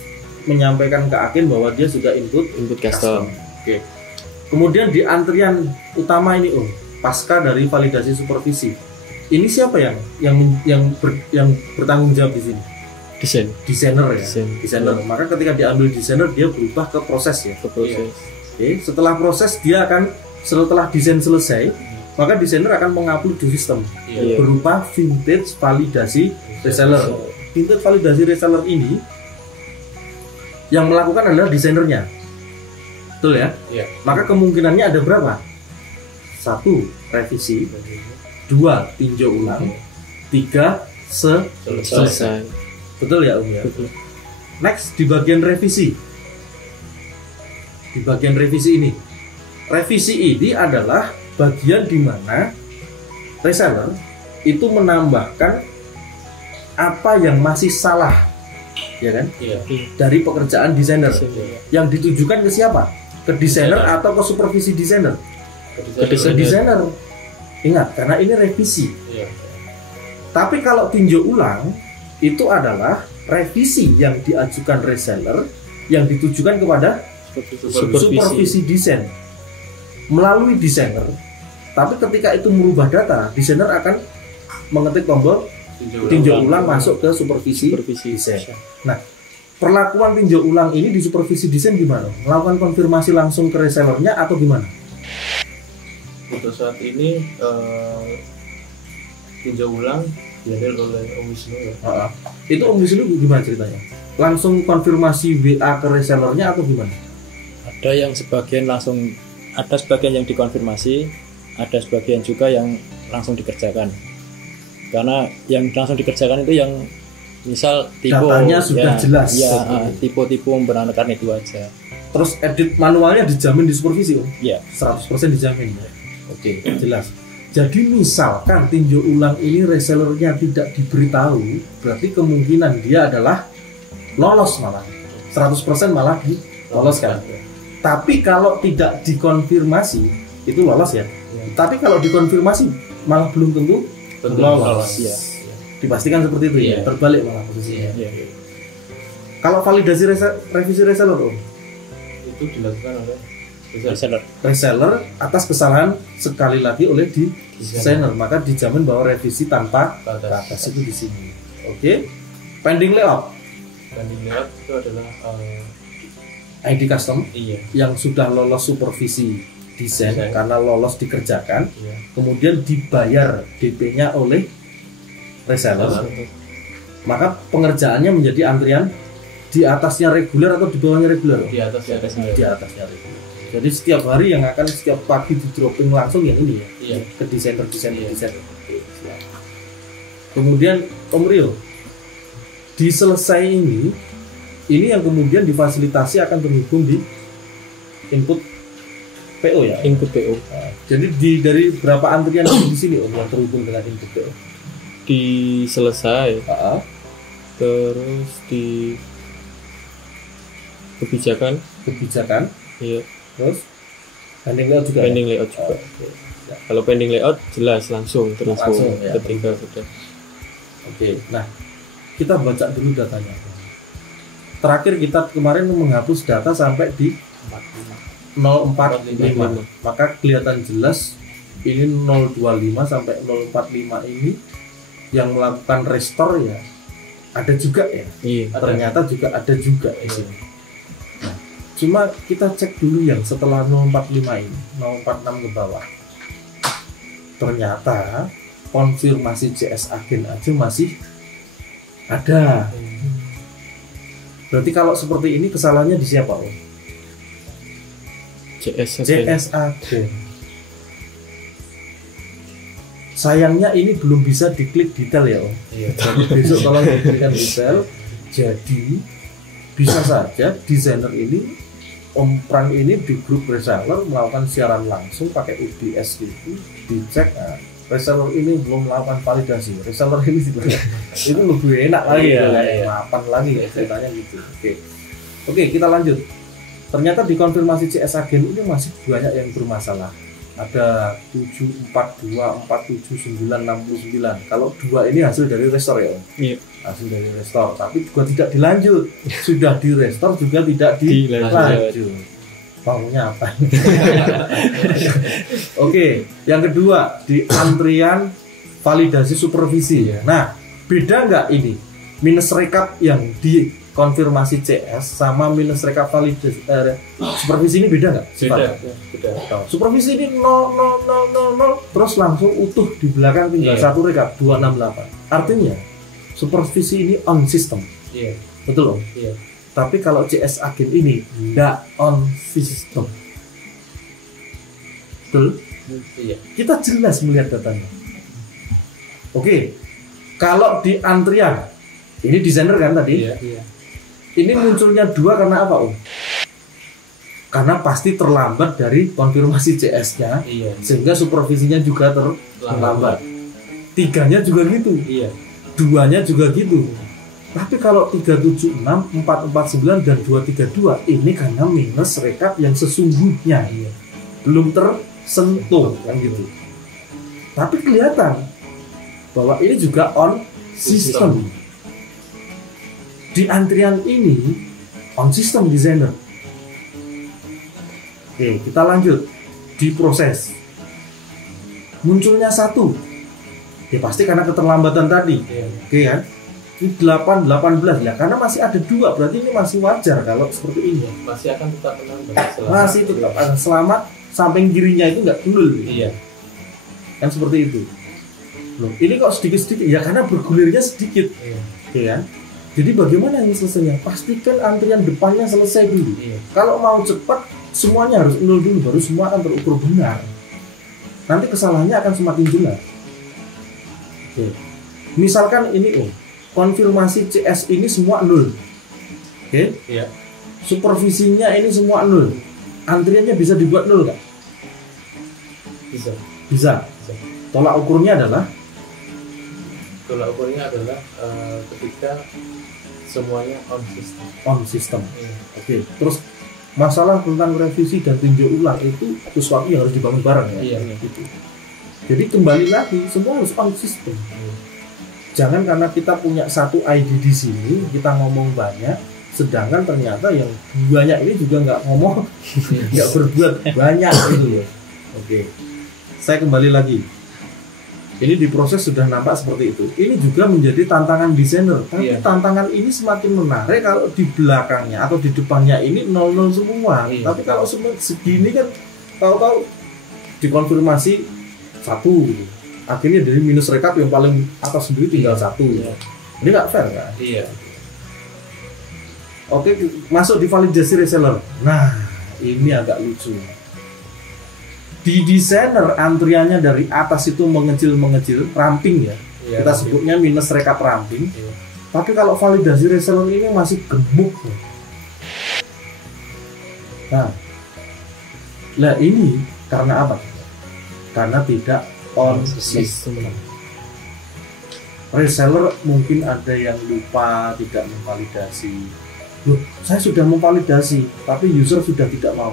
menyampaikan ke agen bahwa dia sudah input custom. Oke. Kemudian di antrian utama ini Om, pasca dari validasi supervisi. Ini siapa yang bertanggung jawab di sini? Desainer ya. Desainer. Maka ketika diambil desainer dia berubah ke proses ya. Ke proses. Oke, setelah proses dia akan setelah desain selesai, maka desainer akan mengupload di sistem Iya. berupa vintage validasi reseller. Vintage validasi reseller ini yang melakukan adalah desainernya. Betul ya? Iya. Maka kemungkinannya ada berapa? 1. Revisi, 2. Tinjau ulang, 3. Selesai. Betul ya Om ya? Betul. Next di bagian revisi. Di bagian revisi ini. Revisi ini adalah bagian di mana reseller itu menambahkan apa yang masih salah, ya kan? Iya. Dari pekerjaan desainer. Yang ditujukan ke siapa? Ke desainer Desainer. atau ke supervisi desainer? Ke Ke desainer. Ingat, karena ini revisi. Iya. Tapi kalau tinjau ulang itu adalah revisi yang diajukan reseller yang ditujukan kepada supervisi desain melalui desainer. Tapi ketika itu merubah data, desainer akan mengetik tombol tinjau ulang masuk ke supervisi desain. Nah, perlakuan tinjau ulang ini di supervisi desain gimana? Melakukan konfirmasi langsung ke resellernya atau gimana? Untuk saat ini tinjau ulang dihandle oleh Om Wisnu ya. Itu Om Wisnu gimana ceritanya? Langsung konfirmasi WA ke resellernya atau gimana? Ada yang sebagian langsung, ada sebagian yang dikonfirmasi, ada sebagian juga yang langsung dikerjakan. Karena yang langsung dikerjakan itu yang misal tipe datanya sudah jelas. Ya, tipe-tipe membenarkan itu aja. Terus edit manualnya dijamin di supervisi, Om? Iya. 100% dijamin. Oke, jelas. Jadi misalkan tinjau ulang ini resellernya tidak diberitahu, berarti kemungkinan dia adalah lolos malah. 100% malah diloloskan. Tapi kalau tidak dikonfirmasi, itu lolos ya. Tapi kalau dikonfirmasi malah belum tentu lolos. Ya. Dipastikan seperti itu ya. Terbalik malah posisinya. Kalau validasi revisi reseller, Om, itu dilakukan oleh reseller atas kesalahan sekali lagi oleh desainer, maka dijamin bahwa revisi tanpa batas itu di sini. Oke. Pending layout. Pending layout itu adalah ID custom yang sudah lolos supervisi desain karena lolos dikerjakan, kemudian dibayar DP-nya oleh reseller, maka pengerjaannya menjadi antrian di atasnya reguler atau di bawahnya reguler? Di atasnya reguler. Jadi setiap hari yang akan setiap pagi di dropping langsung yang ini ya, ke desainer. Kemudian Om Rio, di selesai ini yang kemudian difasilitasi akan terhubung di input PO ya. Input PO. Nah, jadi dari berapa antrian di sini Om yang terhubung dengan input PO? Di selesai. Terus di kebijakan. Iya. Terus pending layout juga. Pending layout juga. Kalau pending layout jelas langsung langsung ya, ketika sudah. Oke. Nah, kita baca dulu datanya. Terakhir kita kemarin menghapus data sampai di 045. Maka kelihatan jelas ini 025 sampai 045 ini yang melakukan restore ya. Ada juga ya. Iya. Ternyata juga ada juga di sini. Cuma kita cek dulu yang setelah 045 ini, 046 ke bawah. Ternyata konfirmasi CS agen aja masih ada. Berarti kalau seperti ini kesalahannya di siapa, Om? CS agen. Sayangnya ini belum bisa diklik detail ya, Om. Jadi besok tolong diberikan detail. Jadi bisa saja desainer ini Om Pran ini di grup reseller melakukan siaran langsung pakai UBS gitu, dicek reseller ini belum melakukan validasi, reseller ini itu lebih enak lagi mapan lagi ya ceritanya gitu. Oke, kita lanjut. Ternyata di konfirmasi CS agen ini masih banyak yang bermasalah. Ada 742, 479, 69. Kalau 2 ini hasil dari restore ya, Om? Iya. Hasil dari restore, tapi juga tidak dilanjut. Sudah di restore juga tidak dilanjut. Maunya apa? Oke, yang kedua di antrian validasi supervisi. Nah, beda nggak ini minus rekap yang di konfirmasi CS sama minus rekap validasi supervisi ini beda nggak? Beda. Supervisi ini 0 terus langsung utuh di belakang tinggal satu rekap 268. Artinya supervisi ini on system. Betul Om? Tapi kalau CS agen ini tidak on system. Betul? Kita jelas melihat datanya. Oke. Kalau di antrian ini desainer kan tadi? Ini munculnya 2 karena apa, Om? Karena pasti terlambat dari konfirmasi CS-nya, sehingga supervisinya juga terlambat. 3-nya juga gitu, 2-nya juga gitu. Tapi kalau 376, 449 dan 232 ini karena minus rekap yang sesungguhnya belum tersentuh kan gitu. Tapi kelihatan bahwa ini juga on system. Di antrian ini on system designer. Oke, kita lanjut di proses. Munculnya 1 Ya pasti karena keterlambatan tadi. Iya. Oke kan? Ini 8, 18 ya, karena masih ada 2, berarti ini masih wajar kalau seperti ini. Masih akan tetap menambah Masih tetap ada selamat, samping kirinya itu nggak nul. Iya. Kan seperti itu. Loh, ini kok sedikit-sedikit? Ya karena bergulirnya sedikit. Iya. Ya kan? Jadi bagaimana yang selesainya? Pastikan antrian depannya selesai dulu. Iya. Kalau mau cepat, semuanya harus nol dulu, baru semua akan terukur benar. Nanti kesalahannya akan semakin jelas. Oke. Misalkan ini konfirmasi CS ini semua nol. Oke? Iya. Supervisinya ini semua nol. Antriannya bisa dibuat nol nggak? Bisa. Bisa. Tolak ukurnya adalah Tolak ukurnya adalah ketika semuanya on system. Iya. Oke. Terus masalah tentang revisi dan tinjau ulang itu sesuatu yang harus dibangun bareng ya. Iya. Gitu. Jadi kembali lagi semua harus on system. Jangan karena kita punya satu ID di sini kita ngomong banyak, sedangkan ternyata yang banyak ini juga nggak ngomong, nggak berbuat banyak gitu ya. Oke, saya kembali lagi. Ini di proses sudah nampak seperti itu. Ini juga menjadi tantangan desainer. Tapi tantangan ini semakin menarik kalau di belakangnya atau di depannya ini 00 semua. Tapi kalau semua segini kan tahu-tahu dikonfirmasi 1. Akhirnya dari minus rekap yang paling atas sendiri tinggal 1. Ini nggak fair kan? Iya. Oke, masuk di validasi reseller. Nah, ini agak lucu. Di desainer antriannya dari atas itu mengecil, ramping ya. Iya, Kita sebutnya minus rekap ramping. Iya. Tapi kalau validasi reseller ini masih gemuk. Nah, ini karena apa? Karena tidak on system. Reseller mungkin ada yang lupa tidak memvalidasi. Loh, saya sudah memvalidasi, tapi user sudah tidak mau.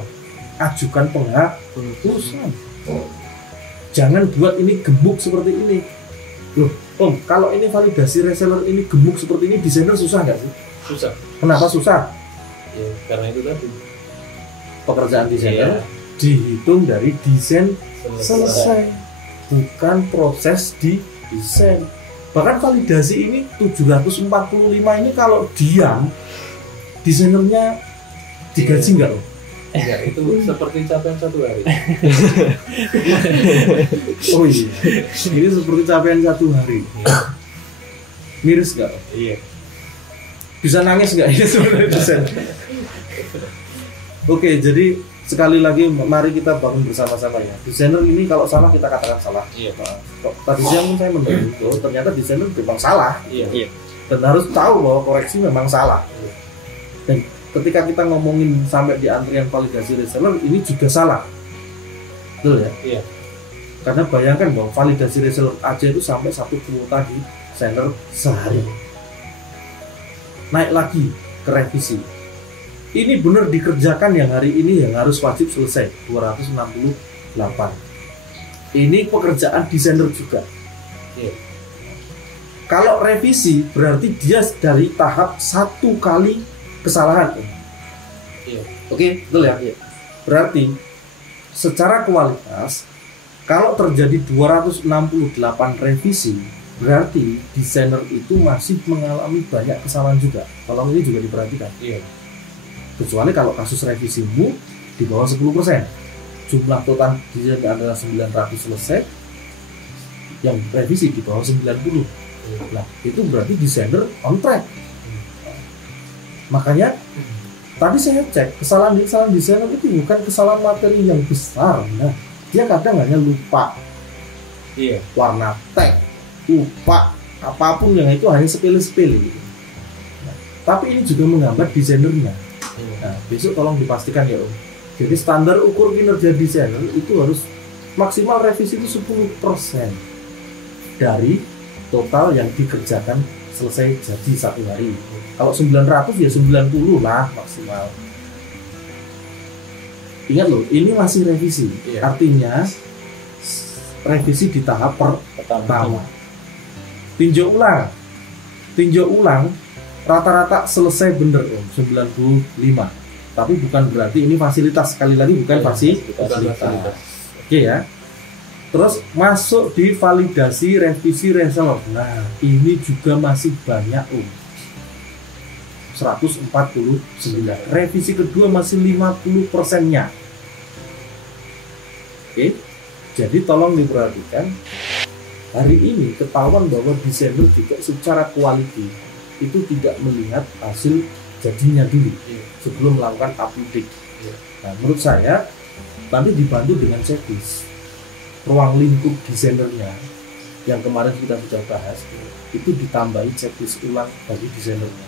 Ajukan penghapusan. Jangan buat ini gemuk seperti ini. Loh, Om, kalau ini validasi reseller ini gemuk seperti ini, desainer susah nggak sih? Susah. Kenapa susah? Ya, karena itu tadi Pekerjaan desainer dihitung dari desain selesai. Bukan proses di desain. Bahkan validasi ini 745 ini kalau diam, desainernya digaji nggak loh? Ya, itu seperti capaian 1 hari. Oh iya, ini seperti capaian 1 hari. Miris nggak? Iya. Bisa nangis nggak ini sebenarnya desain? Oke, jadi sekali lagi mari kita bangun bersama-sama ya. Desainer ini kalau salah kita katakan salah. Iya. Tadi siang saya mendengar ternyata desainer memang salah. Iya. Dan harus tahu bahwa koreksi memang salah. Dan ketika kita ngomongin sampai di antrian validasi reseller ini juga salah. Betul ya? Iya. Karena bayangkan bahwa validasi reseller aja itu sampai 1 kuota di desainer sehari. Naik lagi ke revisi. Ini benar dikerjakan yang hari ini yang harus wajib selesai 268. Ini pekerjaan desainer juga. Iya. Kalau revisi berarti dia dari tahap 1 kali kesalahan. Iya. Oke, betul ya? Iya. Berarti secara kualitas kalau terjadi 268 revisi berarti desainer itu masih mengalami banyak kesalahan juga. Tolong ini juga diperhatikan. Iya. Kecuali kalau kasus revisimu di bawah 10%. Jumlah total desain adalah 900 selesai, yang revisi di bawah 90. Nah, itu berarti desainer on track. Makanya tadi saya cek kesalahan desainer itu bukan kesalahan materi yang besar. Nah, dia kadang hanya lupa Iya. warna tag, lupa apapun yang itu hanya sepele-sepele gitu. Nah, tapi ini juga menghambat desainernya. Nah, besok tolong dipastikan ya Om. Jadi standar ukur kinerja desainer itu harus maksimal revisi itu 10% dari total yang dikerjakan selesai jadi 1 hari. Kalau 900 ya 90 lah maksimal. Ingat loh, ini masih revisi. Iya. Artinya revisi di tahap pertama. Tinjau ulang rata-rata selesai bener Om, 95. Tapi bukan berarti ini fasilitas, sekali lagi bukan fasilitas. Oke ya. Terus masuk di validasi, revisi, resolve. Nah, ini juga masih banyak 149. Revisi kedua masih 50%-nya. Oke. Jadi tolong diperhatikan. Hari ini ketahuan bahwa desainer juga secara quality itu tidak melihat hasil jadinya dulu sebelum melakukan uploading. Nah, menurut saya nanti dibantu dengan checklist ruang lingkup desainernya yang kemarin kita sudah bahas, itu ditambahi checklist ulang bagi desainernya.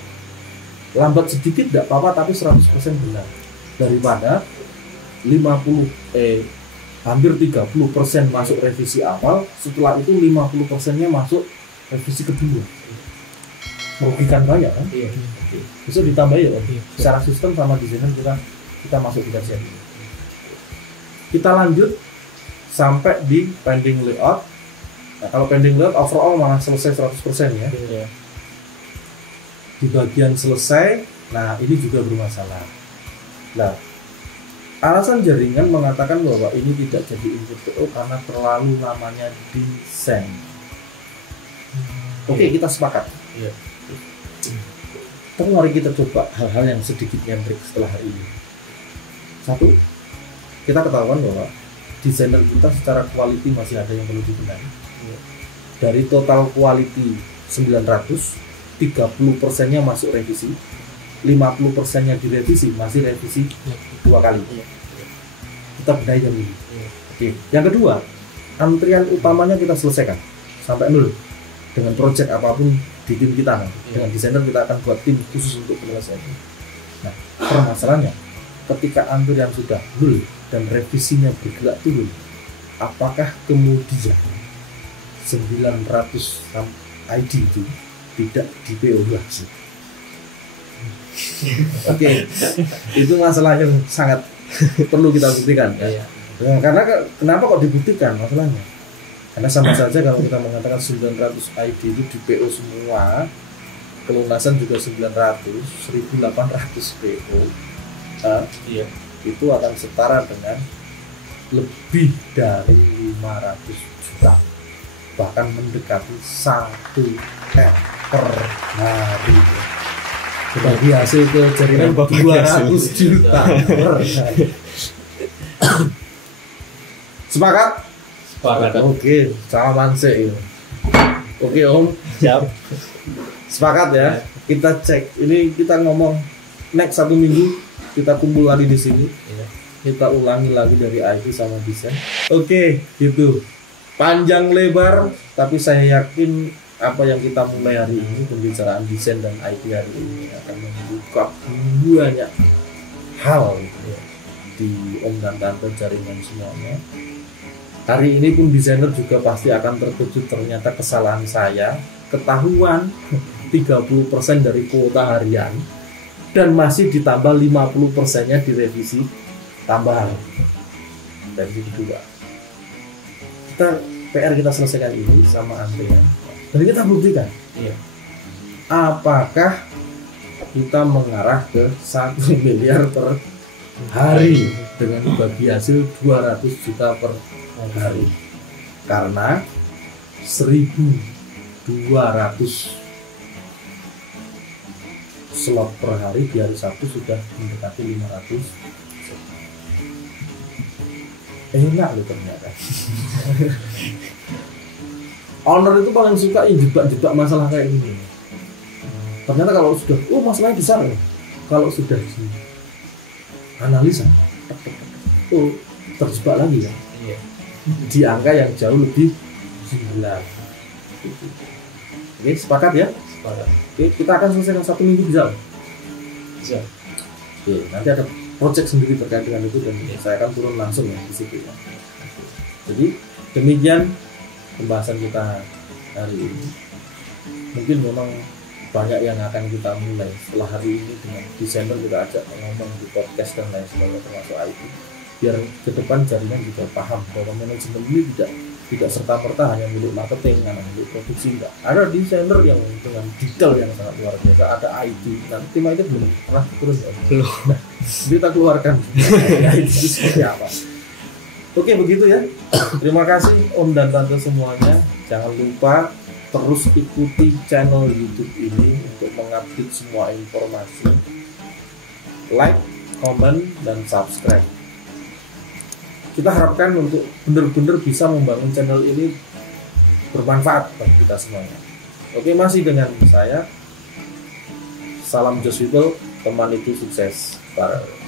Lambat sedikit tidak apa-apa, tapi 100% benar. Daripada hampir 30% masuk revisi awal, setelah itu 50%-nya masuk revisi kedua. Merugikan banyak kan? Iya. Bisa ditambahi ya kan? Iya. Secara sistem sama desainer kita masuk di kajian. Kita lanjut sampai di pending layout. Nah, kalau pending layout overall malah selesai 100% ya. Iya. Di bagian selesai, nah ini juga bermasalah. Nah, alasan jaringan mengatakan bahwa ini tidak jadi input PO karena terlalu lamanya desain. Oke, kita sepakat. Iya. Tapi mari kita coba hal-hal yang sedikit nyentrik setelah hari ini. Satu, kita ketahuan bahwa desainer kita secara quality masih ada yang perlu dibenahi. Dari total quality 900, 30%-nya masuk revisi, 50%-nya direvisi, masih revisi 2 kali. Kita benahi yang ini. Oke. Yang kedua, antrian utamanya kita selesaikan sampai 0 dengan project apapun di tim kita. Dengan desainer kita akan buat tim khusus untuk penyelesaian. Nah, permasalahannya ketika antrian sudah 0 dan revisinya bergerak turun, apakah kemudian 900 ID itu tidak di PO lagi? Oke, itu masalah yang sangat perlu kita buktikan ya. Nah, karena kenapa kok dibuktikan masalahnya? Karena sama saja kalau kita mengatakan 900 ID itu di PO semua, pelunasan juga 900, 1800 PO, itu akan setara dengan lebih dari 500 juta, bahkan mendekati 1 M per hari. Bagi hasil ke jaringan 200 juta per hari. Sepakat? Sepakat. Oke, salaman sih. Oke Om, Siap. sepakat ya. Kita cek. Ini kita ngomong next 1 minggu kita kumpul lagi di sini. Kita ulangi lagi dari IT sama desain. Oke, gitu. Panjang lebar, tapi saya yakin apa yang kita mulai hari ini, pembicaraan desain dan IT hari ini akan membuka banyak hal gitu ya, di Om dan Tante jaringan semuanya. Hari ini pun desainer juga pasti akan terkejut, ternyata kesalahan saya ketahuan 30% dari kuota harian dan masih ditambah 50%-nya direvisi tambahan dari kedua. PR kita selesaikan ini sama Andrea dan kita buktikan apakah kita mengarah ke 1 miliar per hari dengan bagi hasil 200 juta per hari, karena 1.200 slot per hari di hari Sabtu sudah mendekati 500. Enak loh ternyata. Owner itu paling suka jebak-jebak masalah kayak gini. Ternyata kalau sudah, masalahnya besar loh. Kalau sudah analisa, terjebak lagi kan. Di angka yang jauh lebih 9. Oke, sepakat ya? Sepakat. Oke, kita akan selesaikan 1 minggu bisa? Bisa. Oke, nanti ada project sendiri terkait dengan itu dan saya akan turun langsung ya di situ ya. Jadi demikian pembahasan kita hari ini. Mungkin memang banyak yang akan kita mulai setelah hari ini dengan desainer kita ajak ngomong di podcast dan lain sebagainya termasuk IT, biar ke depan jaringan juga paham bahwa manajemen ini tidak serta-merta hanya milik marketing, hanya milik produksi, enggak. Ada desainer yang dengan detail yang sangat luar biasa, ada IT. Nah, tim IT belum pernah turun ya. Belum. Nah, kita keluarkan IT itu seperti apa. Oke, begitu ya. Terima kasih Om dan Tante semuanya. Jangan lupa terus ikuti channel YouTube ini untuk mengupdate semua informasi. Like, comment, dan subscribe. Kita harapkan untuk benar-benar bisa membangun channel ini bermanfaat bagi kita semuanya. Oke, masih dengan saya. Salam Just People, teman itu sukses. Bye.